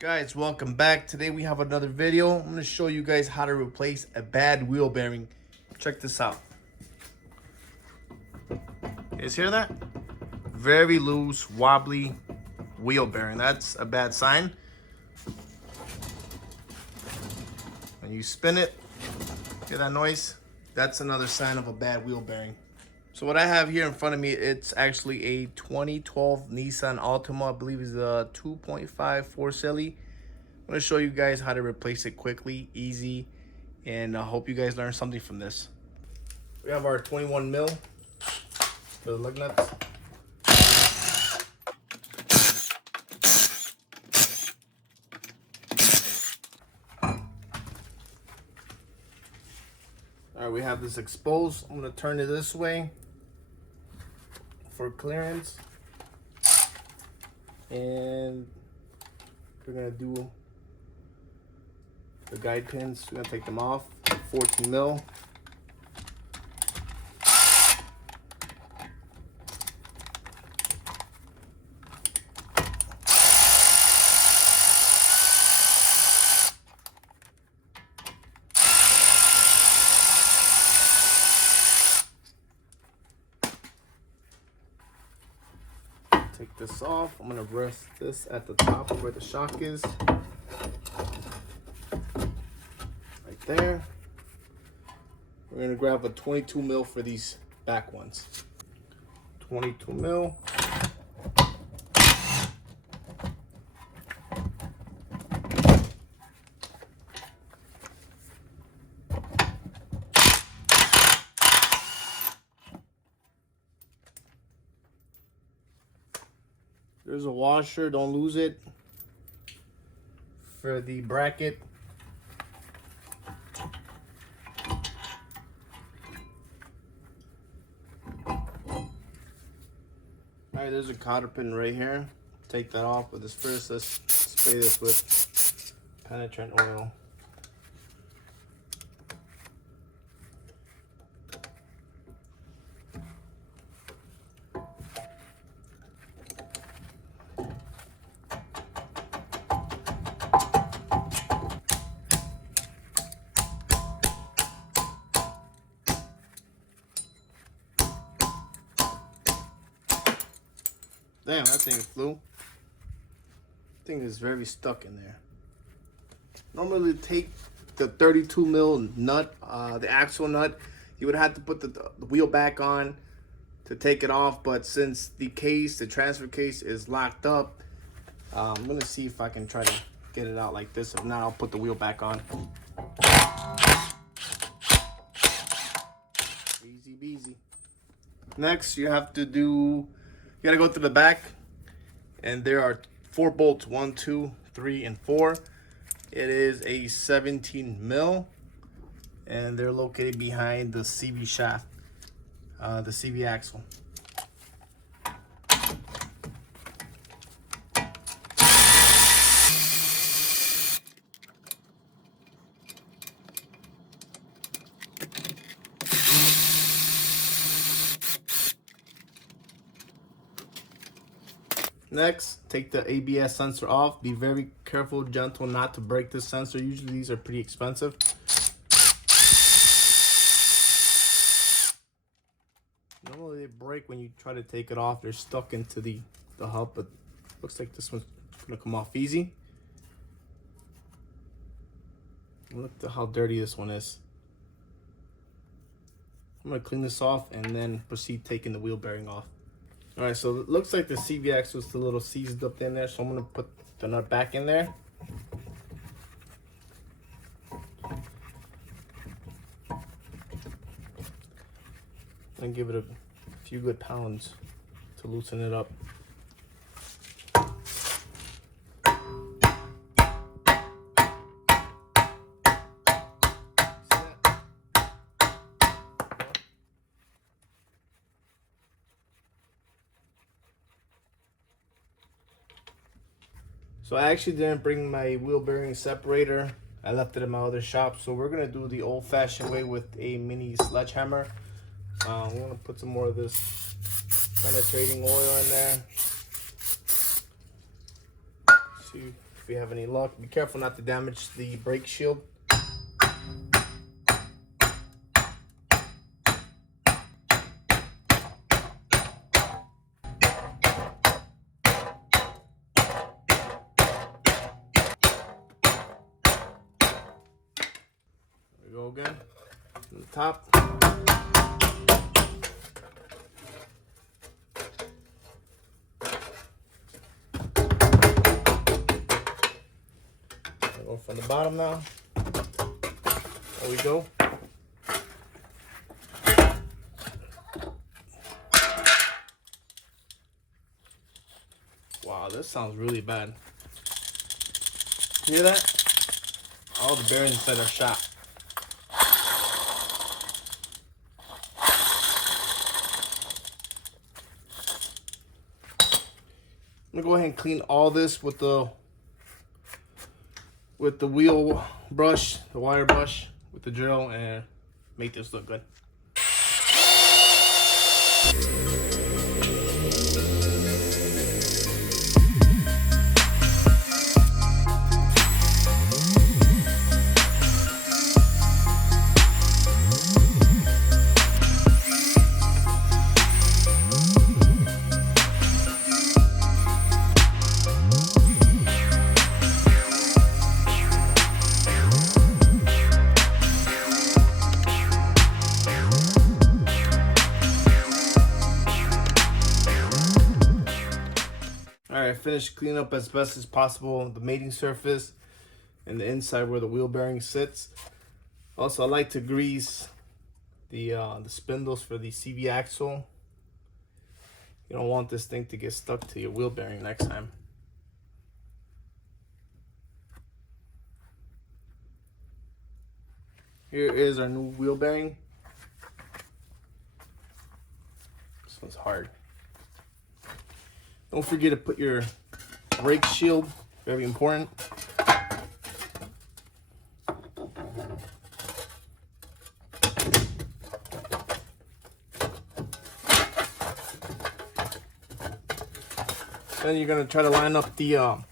Guys, welcome back. Today we have another video. I'm going to show you guys how to replace a bad wheel bearing. Check this out. You guys hear that? Very loose, wobbly wheel bearing. That's a bad sign. When you spin it, hear that noise? That's another sign of a bad wheel bearing. So what I have here in front of me, it's actually a 2012 Nissan Altima. I believe is a 2.5 4-cylinder. I'm going to show you guys how to replace it quickly, easy, and I hope you guys learn something from this. We have our 21 mil for the lug nuts. All right, we have this exposed. I'm going to turn it this way for clearance, and we're gonna do the guide pins. We're gonna take them off. 14 mil. Take this off. I'm gonna rest this at the top where the shock is. Right there. We're gonna grab a 22 mil for these back ones. 22 mil. There's a washer, don't lose it, for the bracket. Alright, there's a cotter pin right here. Take that off, but first let's spray this with penetrant oil. Damn, that thing flew. Thing is very stuck in there. Normally take the 32 mil nut, the axle nut, you would have to put the wheel back on to take it off, but since the transfer case is locked up, I'm gonna see if I can try to get it out like this. If not, I'll put the wheel back on. Easy peasy. Next, you gotta go to the back, and there are 4 bolts, 1, 2, 3, and 4. It is a 17 mil, and they're located behind the CV shaft, the CV axle. Next, take the ABS sensor off. Be very careful, gentle, not to break this sensor. Usually these are pretty expensive. Normally they break when you try to take it off. They're stuck into the hub, but looks like this one's gonna come off easy. Look at how dirty this one is. I'm gonna clean this off and then proceed taking the wheel bearing off. All right, so it looks like the CV axle is a little seized up in there, so I'm gonna put the nut back in there. And give it a few good pounds to loosen it up. So I actually didn't bring my wheel bearing separator. I left it in my other shop. So we're gonna do the old-fashioned way with a mini sledgehammer. We're gonna put some more of this penetrating oil in there. See if we have any luck. Be careful not to damage the brake shield. There we go again. On the top. Go from the bottom now. There we go. Wow, this sounds really bad. Hear that? All the bearings inside are shot. I'm gonna go ahead and clean all this with the wheel brush, the wire brush, with the drill, and make this look good. Alright, finished cleaning up as best as possible the mating surface and the inside where the wheel bearing sits. Also, I like to grease the spindles for the CV axle. You don't want this thing to get stuck to your wheel bearing next time. Here is our new wheel bearing. This one's hard. Don't forget to put your brake shield, very important. Then you're gonna try to line up the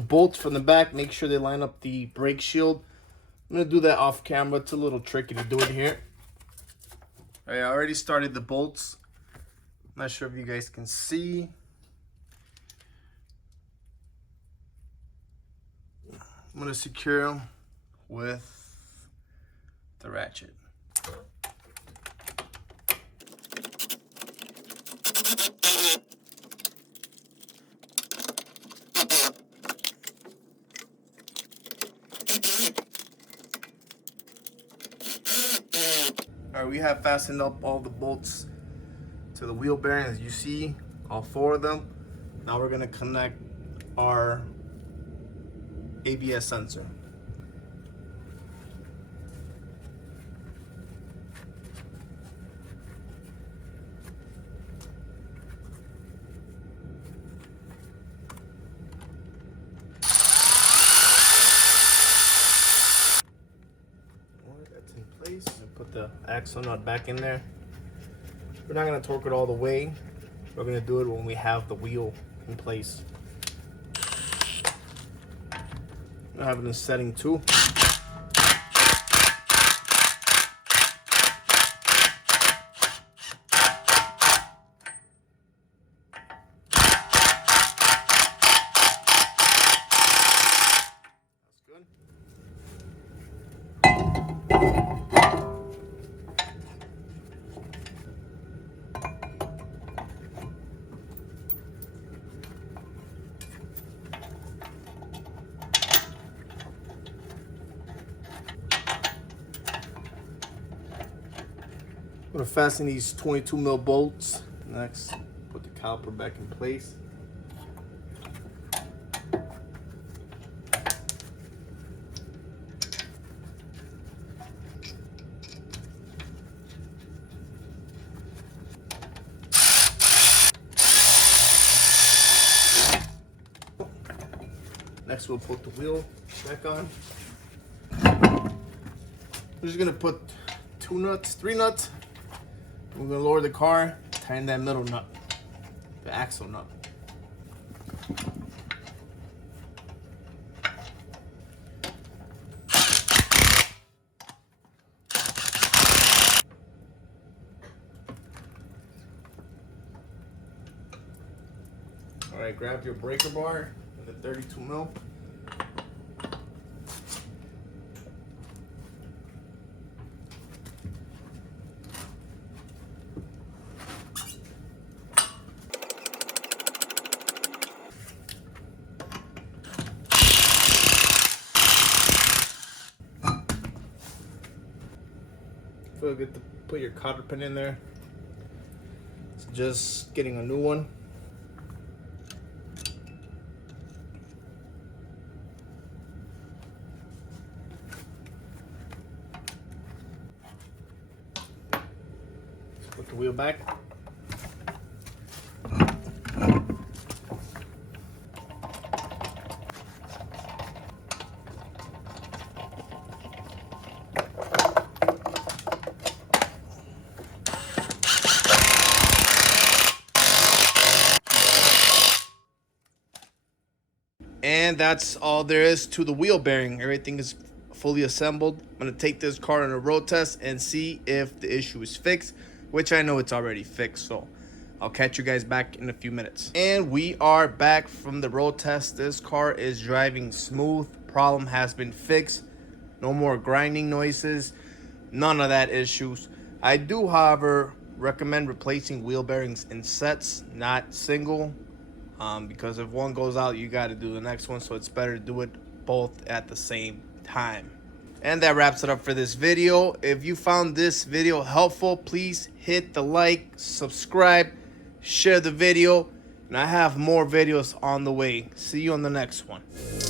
bolts from the back. Make sure they line up the brake shield. I'm gonna do that off camera. It's a little tricky to do it here. All right, I already started the bolts. Not sure if you guys can see. I'm gonna secure them with the ratchet. All right, we have fastened up all the bolts to the wheel bearing, as you see, all 4 of them. Now we're gonna connect our ABS sensor. That's in place. Put the axle nut back in there. We're not going to torque it all the way. We're going to do it when we have the wheel in place. I have it in setting 2. That's good. I'm going to fasten these 22mm bolts. Next, put the caliper back in place. Next, we'll put the wheel back on. We're just going to put 2 nuts, 3 nuts. We're gonna lower the car, tighten that middle nut, the axle nut. All right, grab your breaker bar and the 32 mil. Feel good to put your cotter pin in there. It's just getting a new one. Put the wheel back. And that's all there is to the wheel bearing. Everything is fully assembled. I'm gonna take this car on a road test and see if the issue is fixed, which I know it's already fixed. So I'll catch you guys back in a few minutes. And we are back from the road test. This car is driving smooth. Problem has been fixed. No more grinding noises. None of that issues. I do, however, recommend replacing wheel bearings in sets, not single. Because if one goes out, you got to do the next one, so it's better to do it both at the same time. And that wraps it up for this video. If you found this video helpful, please hit the like, subscribe, share the video, and I have more videos on the way. See you on the next one.